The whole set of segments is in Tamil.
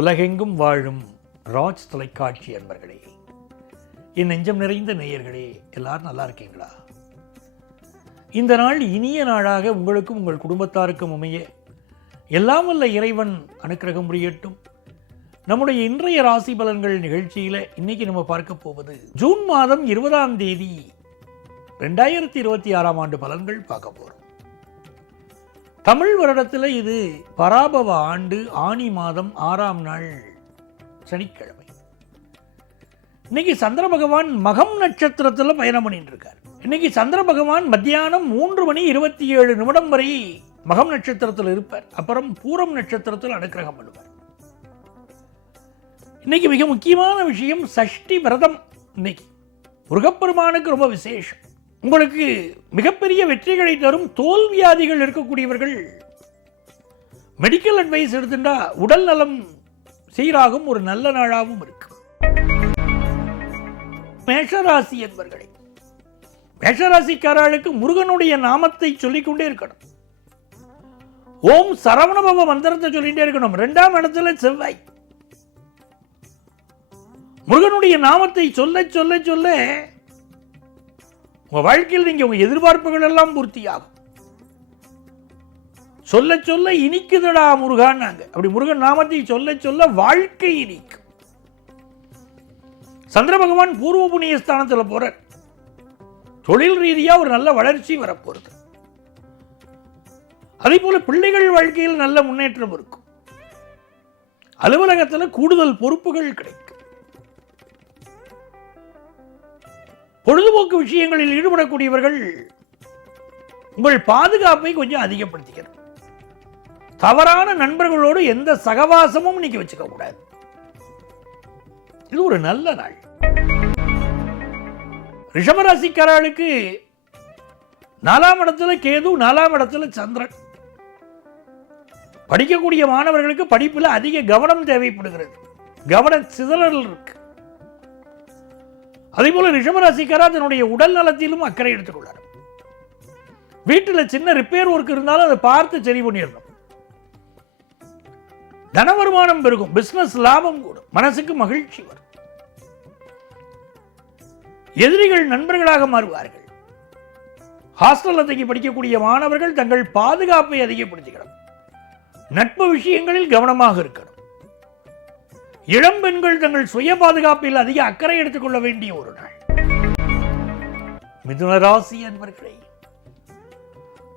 உலகெங்கும் வாழும் ராஜ் தொலைக்காட்சி அன்பர்களே, என் நெஞ்சம் நிறைந்த நேயர்களே, எல்லாரும் நல்லா இருக்கீங்களா? இந்த நாள் இனிய நாளாக உங்களுக்கும் உங்கள் குடும்பத்தாருக்கும் அமைய எல்லாம் வல்ல இறைவன் அனுக்கிரகம் புரியட்டும். நம்முடைய இன்றைய ராசி பலன்கள் நிகழ்ச்சியில் இன்னைக்கு நம்ம பார்க்க போவது ஜூன் மாதம் 20ஆம் தேதி 2026ஆம் ஆண்டு பலன்கள் பார்க்க போகிறோம். தமிழ் வருடத்தில் இது பராபவ ஆண்டு ஆனி மாதம் 6ஆம் நாள் சனிக்கிழமை. இன்னைக்கு சந்திர பகவான் மகம் நட்சத்திரத்தில் பயணம் பண்ணிட்டு இருக்கார். இன்னைக்கு சந்திர பகவான் மத்தியானம் 3:27 வரை மகம் நட்சத்திரத்தில் இருப்பார். அப்புறம் பூரம் நட்சத்திரத்தில் அனுக்கிரகம் பண்ணுவார். இன்னைக்கு மிக முக்கியமான விஷயம் சஷ்டி விரதம். இன்னைக்கு முருகப்பெருமானுக்கு ரொம்ப விசேஷம். உங்களுக்கு மிகப்பெரிய வெற்றிகளை தரும் தோல்வியாதிகள் இருக்கக்கூடியவர்கள் மெடிக்கல் அட்வைஸ் எடுத்துட்டா உடல் நலம் சீராகும் ஒரு நல்ல நாளாகவும் இருக்கு. மேஷராசி என்பவர்களே, மேஷராசிக்காரர்களுக்கு முருகனுடைய நாமத்தை சொல்லிக்கொண்டே இருக்கணும். ஓம் சரவணபவ மந்திரத்தை சொல்லிட்டே இருக்கணும். 2ஆம் இடத்துல செவ்வாய். முருகனுடைய நாமத்தை சொல்ல சொல்ல சொல்ல உங்க வாழ்க்கையில் நீங்க உங்க எதிர்பார்ப்புகள் எல்லாம் பூர்த்தியாகும். சொல்ல சொல்ல இனிக்குதடா முருகான்னாங்க. அப்படி முருகன் நாமத்தை சொல்ல சொல்ல வாழ்க்கை இனிக்கும். சந்திர பகவான் பூர்வ புண்ணிய ஸ்தானத்தில் போறார். தொழில் ரீதியா ஒரு நல்ல வளர்ச்சி வரப்போறது. அதே போல பிள்ளைகள் வாழ்க்கையில் நல்ல முன்னேற்றம் இருக்கும். அலுவலகத்தில் கூடுதல் பொறுப்புகள் கிடைக்கும். பொழுதுபோக்கு விஷயங்களில் ஈடுபடக்கூடியவர்கள் உங்கள் பாதுகாப்பை கொஞ்சம் அதிகப்படுத்திக்கணும். தவறான நண்பர்களோடு எந்த சகவாசமும் இன்னைக்கு வச்சுக்க கூடாது. இது ஒரு நல்ல நாள். ரிஷபராசிக்காரர்களுக்கு 4ஆம் இடத்துல கேது, 4ஆம் இடத்துல சந்திரன். படிக்கக்கூடிய மாணவர்களுக்கு படிப்பில் அதிக கவனம் தேவைப்படுகிறது. கவன சிதறல் இருக்கு. அதே போல ரிஷபராசிக்காரா தன்னுடைய உடல் நலத்திலும் அக்கறை எடுத்துக்கொள்ளார். வீட்டில் சின்ன ரிப்பேர் ஒர்க் இருந்தாலும் அதை பார்த்து சரி பண்ணிடணும். தன வருமானம் பெருகும். பிசினஸ் லாபம் கூடும். மனசுக்கு மகிழ்ச்சி வரும். எதிரிகள் நண்பர்களாக மாறுவார்கள். ஹாஸ்டல் தங்கி படிக்கக்கூடிய மாணவர்கள் தங்கள் பாதுகாப்பை அதிகப்படுத்திக்கணும். நட்பு விஷயங்களில் கவனமாக இருக்கணும். இளம் பெண்கள் தங்கள் சுய பாதுகாப்பில் அதிக அக்கறை எடுத்துக்கொள்ள வேண்டிய ஒரு நாள். மிதுன ராசி அன்பர்களே,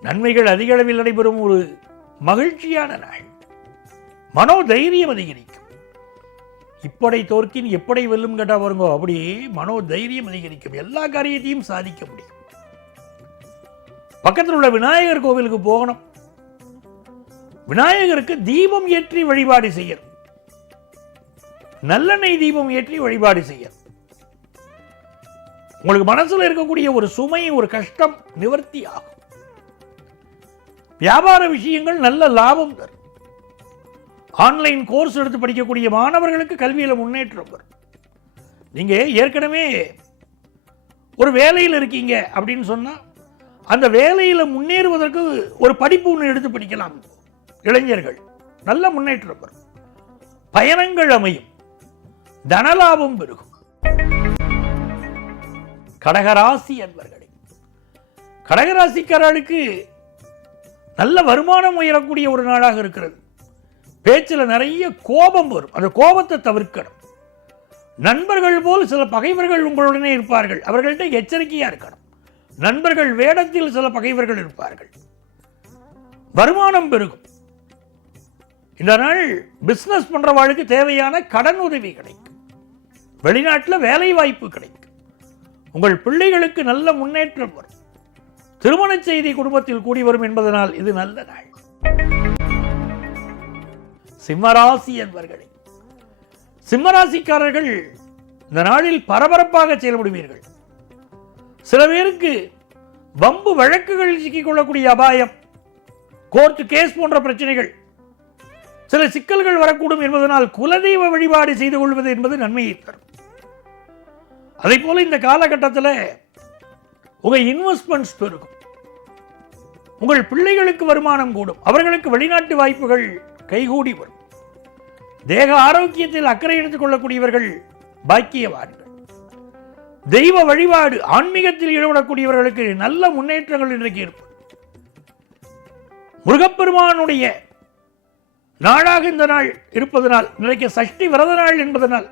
நன்மைகள் அதிக அளவில் நடைபெறும் ஒரு மகிழ்ச்சியான நாள். மனோதைரியம் அதிகரிக்கும். இப்படை தோற்கின் எப்படை வெல்லும் கேட்டா வருங்கோ, அப்படியே மனோதைரியம் அதிகரிக்கும். எல்லா காரியத்தையும் சாதிக்க முடியும். பக்கத்தில் உள்ள விநாயகர் கோவிலுக்கு போகணும். விநாயகருக்கு தீபம் ஏற்றி வழிபாடு செய்யணும். நல்லெண்ணெய் தீபம் ஏற்றி வழிபாடு செய்ய உங்களுக்கு மனசுல இருக்கக்கூடிய ஒரு சுமை, ஒரு கஷ்டம் நிவர்த்தி ஆகும். வியாபார விஷயங்கள் நல்ல லாபம் தரும். ஆன்லைன் கோர்ஸ் எடுத்து படிக்கக்கூடிய மாணவர்களுக்கு கல்வியில முன்னேற்றம் வரும். நீங்க ஏற்கனவே ஒரு வேலையில் இருக்கீங்க அப்படின்னு சொன்னா அந்த வேலையில முன்னேறுவதற்கு ஒரு படிப்பு ஒன்று எடுத்து படிக்கலாம். இளைஞர்கள் நல்ல முன்னேற்றம் வரும். பயணங்கள் அமையும். தனலாபம் பெருகும். கடகராசி அன்பர்களே, கடகராசிக்காரர்களுக்கு நல்ல வருமானம் உயரக்கூடிய ஒரு நாளாக இருக்கிறது. பேச்சில் நிறைய கோபம் வரும். அந்த கோபத்தை தவிர்க்கணும். நண்பர்கள் போல் சில பகைவர்கள் உங்களுடனே இருப்பார்கள். அவர்கள்ட்ட எச்சரிக்கையா இருக்கணும். நண்பர்கள் வேடத்தில் சில பகைவர்கள் இருப்பார்கள். வருமானம் பெருகும். இந்த நாள் பிசினஸ் பண்றவர்களுக்கு தேவையான கடன் உதவி கிடைக்கும். வெளிநாட்டில் வேலை வாய்ப்பு கிடைக்கும். உங்கள் பிள்ளைகளுக்கு நல்ல முன்னேற்றம் வரும். திருமண செய்தி குடும்பத்தில் கூடி வரும் என்பதனால் இது நல்ல நாள். சிம்மராசி என்பவர்களே, சிம்மராசிக்காரர்கள் இந்த நாளில் பரபரப்பாக செயல்படுவீர்கள். சில பேருக்கு வம்பு வழக்குகள் சிக்கிக்கொள்ளக்கூடிய அபாயம், கோர்ட் கேஸ் போன்ற பிரச்சனைகள், சில சிக்கல்கள் வரக்கூடும் என்பதனால் குலதெய்வ வழிபாடு செய்து கொள்வது என்பது நன்மையை தரும். அதே போல இந்த காலகட்டத்தில் உங்க இன்வெஸ்ட்மெண்ட்ஸ் பெருகும். உங்கள் பிள்ளைகளுக்கு வருமானம் கூடும். அவர்களுக்கு வெளிநாட்டு வாய்ப்புகள் கைகூடி வரும். தேக ஆரோக்கியத்தில் அக்கறை எடுத்துக் கொள்ளக்கூடியவர்கள் பாக்கியவான்கள். தெய்வ வழிபாடு ஆன்மீகத்தில் ஈடுபடக்கூடியவர்களுக்கு நல்ல முன்னேற்றங்கள் இன்றைக்கு இருக்கும். முருகப்பெருமானுடைய நாளாக இந்த நாள் இருப்பதனால், இன்றைக்கு சஷ்டி விரத நாள் என்பதனால்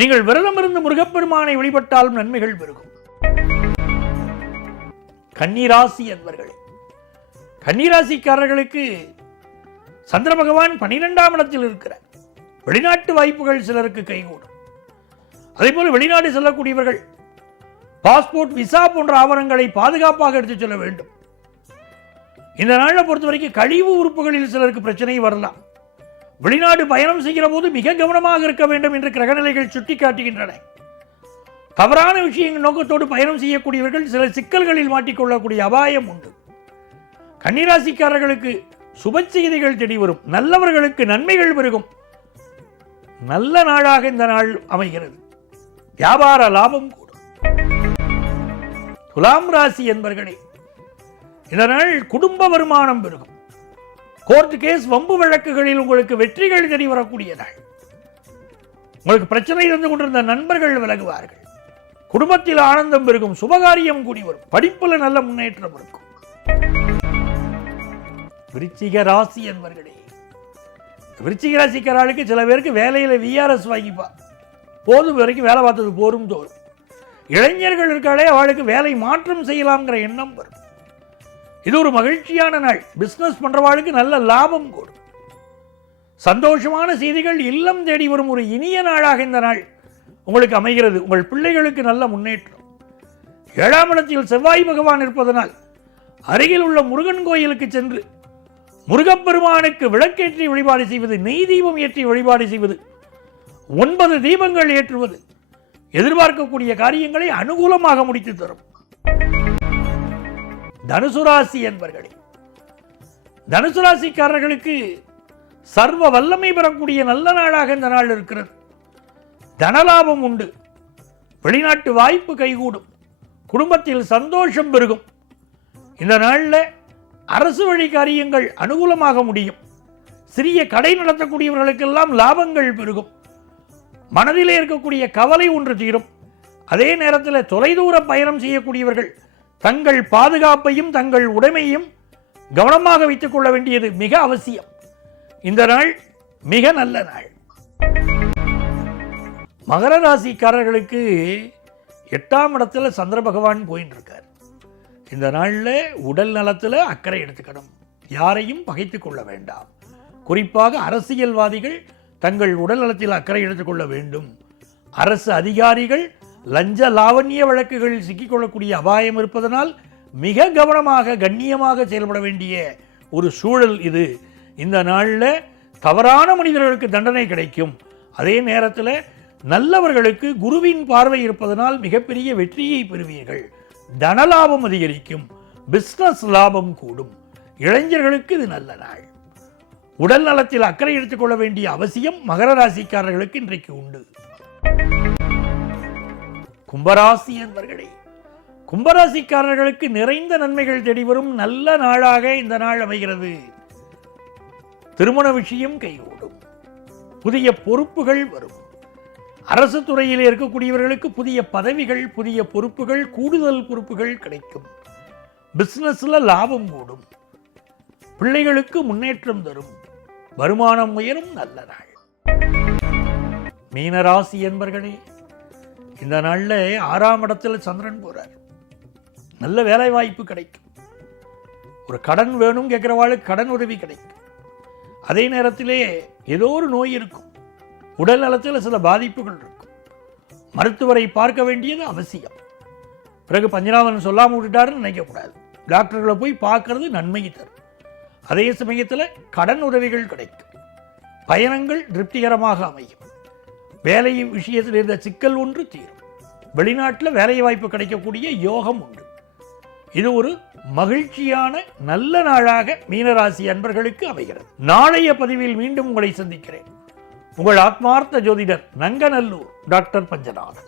நீங்கள் விரதம் இருந்து முருகப்பெருமானை வழிபட்டாலும் நன்மைகள் பெருகும். கன்னிராசி என்பர்களே, கன்னிராசிக்காரர்களுக்கு சந்திர பகவான் 12ஆம் இடத்தில் இருக்கிறார். வெளிநாட்டு வாய்ப்புகள் சிலருக்கு கைகூடும். அதே போல வெளிநாடு செல்லக்கூடியவர்கள் பாஸ்போர்ட், விசா போன்ற ஆவணங்களை பாதுகாப்பாக எடுத்துச் செல்ல வேண்டும். இந்த நாளை பொறுத்த வரைக்கும் கழிவு உறுப்புகளில் சிலருக்கு பிரச்சனை வரலாம். வெளிநாடு பயணம் செய்கிற போது மிக கவனமாக இருக்க வேண்டும் என்று கிரகநிலைகள் சுட்டிக்காட்டுகின்றன. தவறான விஷயங்கள் நோக்கத்தோடு பயணம் செய்யக்கூடியவர்கள் சில சிக்கல்களில் மாட்டிக்கொள்ளக்கூடிய அபாயம் உண்டு. கன்னிராசிக்காரர்களுக்கு சுப செய்திகள் தேடி வரும். நல்லவர்களுக்கு நன்மைகள் பெருகும். நல்ல நாளாக இந்த நாள் அமைகிறது. வியாபார லாபம் கூடும். துலாம் ராசி என்பர்களே, இந்த நாள் குடும்ப வருமானம் பெருகும். கோர்ட் கேஸ், வம்பு வழக்குகளில் உங்களுக்கு வெற்றிகள் தேடி வரக்கூடிய நாள். உங்களுக்கு பிரச்சனை இருந்து கொண்டிருந்த நண்பர்கள் விலகுவார்கள். குடும்பத்தில் ஆனந்தம் பெருகும். சுபகாரியம் கூடி வரும். படிப்புல நல்ல முன்னேற்றம் இருக்கும். விருச்சிக ராசி என்பர்களே, விருச்சிக ராசிக்காரர்களுக்கு சில பேருக்கு வேலையில் விஆர்எஸ் வாங்கிப்பா, போதும் வரைக்கும் வேலை பார்த்தது போரும் தோறும். இளைஞர்கள் இருக்காளே, அவளுக்கு வேலை மாற்றம் செய்யலாம்ங்கிற எண்ணம் வரும். இது ஒரு மகிழ்ச்சியான நாள். பிசினஸ் பண்றவாளுக்கு நல்ல லாபம் கூடும். சந்தோஷமான செய்திகள் இல்லம் தேடி வரும் ஒரு இனிய நாளாக இந்த நாள் உங்களுக்கு அமைகிறது. உங்கள் பிள்ளைகளுக்கு நல்ல முன்னேற்றம். 7ஆம் இடத்தில் செவ்வாய் பகவான் இருப்பதனால் அருகில் உள்ள முருகன் கோயிலுக்கு சென்று முருகப்பெருமானுக்கு விளக்கேற்றி வழிபாடு செய்வது, நெய் தீபம் ஏற்றி வழிபாடு செய்வது, 9 தீபங்கள் ஏற்றுவது எதிர்பார்க்கக்கூடிய காரியங்களை அனுகூலமாக முடித்து தரும். தனுசு ராசி என்பர்களே, தனுசு ராசிக்காரர்களுக்கு சர்வ வல்லமை பெறக்கூடிய நல்ல நாளாக இந்த நாள் இருக்கிறது. தனலாபம் உண்டு. வெளிநாட்டு வாய்ப்பு கைகூடும். குடும்பத்தில் சந்தோஷம் பெருகும். இந்த நாளில் அரசு வழி காரியங்கள் அனுகூலமாக முடியும். சிறிய கடை நடத்தக்கூடியவர்களுக்கெல்லாம் லாபங்கள் பெருகும். மனதிலே இருக்கக்கூடிய கவலை ஒன்று தீரும். அதே நேரத்தில் தொலைதூர பயணம் செய்யக்கூடியவர்கள் தங்கள் பாதுகாப்பையும் தங்கள் உடைமையும் கவனமாக வைத்துக் கொள்ள வேண்டியது மிக அவசியம். இந்த நாள் மிக நல்ல நாள். மகர ராசிக்காரர்களுக்கு 8ஆம் இடத்துல சந்திர பகவான் போயின்னு இருக்கார். இந்த நாளில் உடல் நலத்தில் அக்கறை எடுத்துக்கணும். யாரையும் பகைத்துக் கொள்ள வேண்டாம். குறிப்பாக அரசியல்வாதிகள் தங்கள் உடல் நலத்தில் அக்கறை எடுத்துக்கொள்ள வேண்டும். அரசு அதிகாரிகள் லஞ்ச லாவண்ய வழக்குகளில் சிக்கிக்கொள்ளக்கூடிய அபாயம் இருப்பதனால் மிக கவனமாக கண்ணியமாக செயல்பட வேண்டிய ஒரு சூழல் இது. இந்த நாளில் தவறான மனிதர்களுக்கு தண்டனை கிடைக்கும். அதே நேரத்தில் நல்லவர்களுக்கு குருவின் பார்வை இருப்பதனால் மிகப்பெரிய வெற்றியை பெறுவீர்கள். தனலாபம் அதிகரிக்கும். பிசினஸ் லாபம் கூடும். இளைஞர்களுக்கு இது நல்ல நாள். உடல் நலத்தில் அக்கறை எடுத்துக்கொள்ள வேண்டிய அவசியம் மகர ராசிக்காரர்களுக்கு இன்றைக்கு உண்டு. கும்பராசி என்பர்களே, கும்பராசிக்காரர்களுக்கு நிறைந்த நன்மைகள் தேடி வரும் நல்ல நாளாக இந்த நாள் அமைகிறது. திருமண விஷயம் கைகூடும். புதிய பொறுப்புகள் வரும். அரசு துறையில் இருக்கக்கூடியவர்களுக்கு புதிய பதவிகள், புதிய பொறுப்புகள், கூடுதல் பொறுப்புகள் கிடைக்கும். பிசினஸ்ல லாபம் கூடும். பிள்ளைகளுக்கு முன்னேற்றம் தரும். வருமானம் உயரும். நல்ல நாள். மீனராசி என்பர்களே, இந்த நாளில் 6ஆம் இடத்துல சந்திரன் போறார். நல்ல வேலை வாய்ப்பு கிடைக்கும். ஒரு கடன் வேணும் கேட்கிறவாளுக்கு கடன் உதவி கிடைக்கும். அதே நேரத்திலே ஏதோ ஒரு நோய் இருக்கும். உடல் நலத்தில் சில பாதிப்புகள் இருக்கும். மருத்துவரை பார்க்க வேண்டியது அவசியம். பிறகு பஞ்சநாதன் சொல்லாமல் விட்டுட்டாருன்னு நினைக்கக்கூடாது. டாக்டர்களை போய் பார்க்கறது நன்மை தரும். அதே சமயத்தில் கடன் உதவிகள் கிடைக்கும். பயணங்கள் திருப்திகரமாக அமையும். வேலை விஷயத்தில் இருந்த சிக்கல் ஒன்று தீரும். வெளிநாட்டில் வேலை வாய்ப்பு கிடைக்கக்கூடிய யோகம் உண்டு. இது ஒரு மகிழ்ச்சியான நல்ல நாளாக மீனராசி அன்பர்களுக்கு அமைகிறது. நாளைய பதிவில் மீண்டும் உங்களை சந்திக்கிறேன். உங்கள் ஆத்மார்த்த ஜோதிடர் நங்கநல்லூர் டாக்டர் பஞ்சநாதன்.